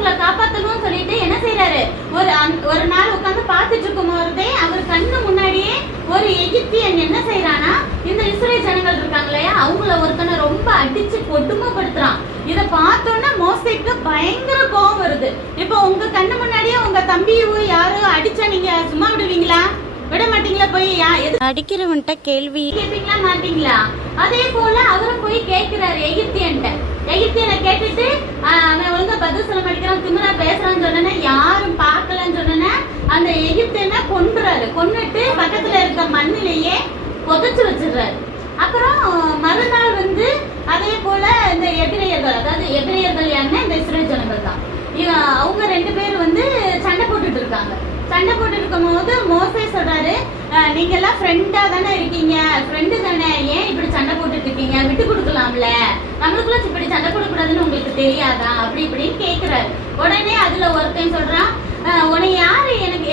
இவங்களை காப்பாத்தணும்னு சொல்லிட்டு என்ன செய்யறாரு, ஒரு நாள் உட்காந்து பார்த்துட்டு இருக்கும் போதே அவர் கண்ணு முன்னாடியே ஒரு எகிப்தியன் என்ன செய்யறானா, இந்த இஸ்ரேல் ஜனங்கள் இருக்காங்க இல்லையா, அவங்கள ஒருத்தனை ரொம்ப அடிச்சு கொடுமைப்படுத்துறான். இத பார்த்தோன்னா மோசேக்கு பயங்கர கோபம் வருது. இப்போ உங்க கண்ணு முன்னாடியே உங்க தம்பியோ யாரோ அடிச்சா நீங்க சும்மா விடுவீங்களா? விட மாட்டீங்களா? போய் அடிக்கிறவன்ட்ட கேள்வி கேட்பீங்களா மாட்டீங்களா? அதே போல அவரும் போய் கேட்கிறாரு எகிப்தியன்ட்ட. எகிப்தியனை கேட்டுட்டு அவன் ஒழுங்கா பதில் சொல்ல மாட்டேங்கிறான், திமிரா பேசுறான்னு சொன்னா யாரும் பார்க்கலன்னு சொன்னா அந்த எகிப்தியனை கொன்றாரு. கொன்னுட்டு பக்கத்துல இருக்க மண்ணிலேயே புதைச்சு வச்சிடுறாரு. அப்புறம் மறுநாள் வந்து அதே போல இந்த எபிரேயர்கள், அதாவது எபிரேயர்கள் யாருன்னா இந்த இஸ்ரேல் ஜனங்கள் தான், அவங்க 2 பேரும் வந்து சண்டை போட்டுட்டு இருக்காங்க. சண்டை போட்டு இருக்கும் போது மோசே சொல்றாரு, நீங்க எல்லாம் ஃப்ரெண்டா தானே இருக்கீங்க, ஃப்ரெண்டு தானே, ஏன் இப்படி சண்டை போட்டுட்டு இருக்கீங்க, விட்டு கொடுக்கலாம்ல, நம்மளுக்குள்ள இப்படி சண்டை போடக்கூடாதுன்னு உங்களுக்கு தெரியாதா, அப்படி இப்படின்னு கேட்கிறாரு. உடனே அதுல ஒருத்தன் சொல்றான், உன்னை யாரு எனக்கு